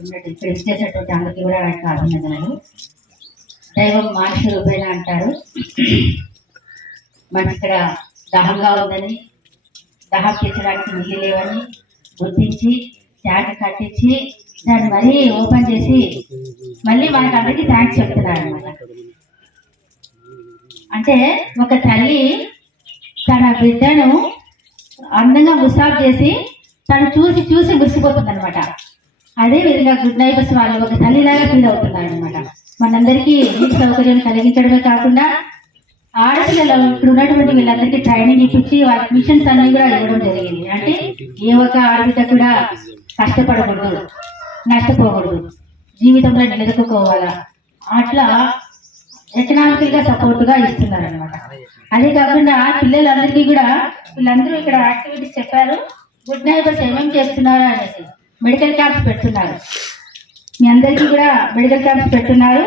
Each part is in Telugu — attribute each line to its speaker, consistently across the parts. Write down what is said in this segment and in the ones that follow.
Speaker 1: ఉన్నట్టు ఇక్కడ అందరికీ కూడా ఆయనకు అభినందనలు. దైవం మనిషి రూపేణ అంటారు. మనకి ఇక్కడ దహంగా ఉందని దహం తీర్చడానికి నీళ్ళు లేవని గుర్తించి ట్యాంక్ కట్టించి దాన్ని మరీ ఓపెన్ చేసి మళ్ళీ మనకు అందరికీ థ్యాంక్స్ చెప్తున్నారు అనమాట అంటే ఒక తల్లి తన బిడ్డను అందంగా ముసాబ్ చేసి తను చూసి చూసి మురిసిపోతుంది అనమాట అదే విధంగా గుడ్ నైబర్స్ వాళ్ళు ఒక తల్లిలాగా ఫీల్ అవుతున్నారు అనమాట మనందరికీ నీటి సౌకర్యం కలిగించడమే కాకుండా ఆడపిల్లలు ఇప్పుడు ఉన్నటువంటి వీళ్ళందరికీ ట్రైనింగ్ ఇప్పించి వాళ్ళ మిషన్స్ అన్ని కూడా ఇవ్వడం జరిగింది. అంటే ఏ ఒక్క ఆడపిల్ల కూడా కష్టపడకూడదు నష్టపోకూడదు. జీవితంలో నిలదొక్కుకోవాలా? అట్లా ఎకనామికల్గా సపోర్ట్గా ఇస్తున్నారు అనమాట అదే కాకుండా పిల్లలందరికీ కూడా వీళ్ళందరూ ఇక్కడ యాక్టివిటీస్ చెప్పారు. గుడ్ నైబర్స్ ఏమేమి చేస్తున్నారు అనేసి. మెడికల్ క్యాంప్స్ పెడుతున్నారు. మీ అందరికీ కూడా మెడికల్ క్యాంప్స్ పెడుతున్నారు.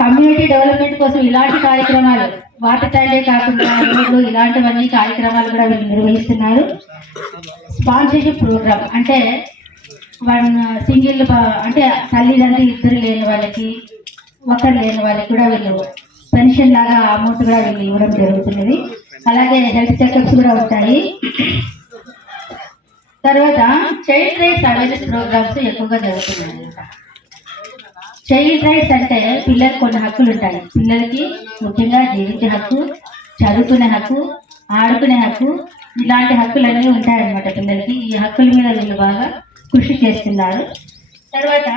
Speaker 1: కమ్యూనిటీ డెవలప్మెంట్ కోసం ఇలాంటి కార్యక్రమాలు వాటర్ ట్యాండే కాకుండా రోడ్లు ఇలాంటివన్నీ కార్యక్రమాలు కూడా వీళ్ళు నిర్వహిస్తున్నారు. స్పాన్సర్షిప్ ప్రోగ్రామ్ అంటే వన్ సింగిల్ అంటే తల్లిదండ్రులు ఇద్దరు లేని వాళ్ళకి ఒకరు లేని వాళ్ళకి కూడా వీళ్ళు పెన్షన్ లాగా అమౌంట్ కూడా వీళ్ళు ఇవ్వడం జరుగుతున్నది. అలాగే హెల్త్ చెకప్స్ కూడా ఉంటాయి. తర్వాత చైల్డ్ రైట్స్ అవేర్నెస్ ప్రోగ్రామ్స్ ఎక్కువగా జరుగుతున్నాయి చైల్డ్ రైట్స్ అంటే పిల్లలకు కొన్ని హక్కులు ఉంటాయి. పిల్లలకి ముఖ్యంగా జీవించే హక్కు చదువుకునే హక్కు ఆడుకునే హక్కు ఇలాంటి హక్కులు అనేవి ఉంటాయన్నమాట పిల్లలకి. ఈ హక్కుల మీద వీళ్ళు బాగా కృషి చేస్తున్నారు. తర్వాత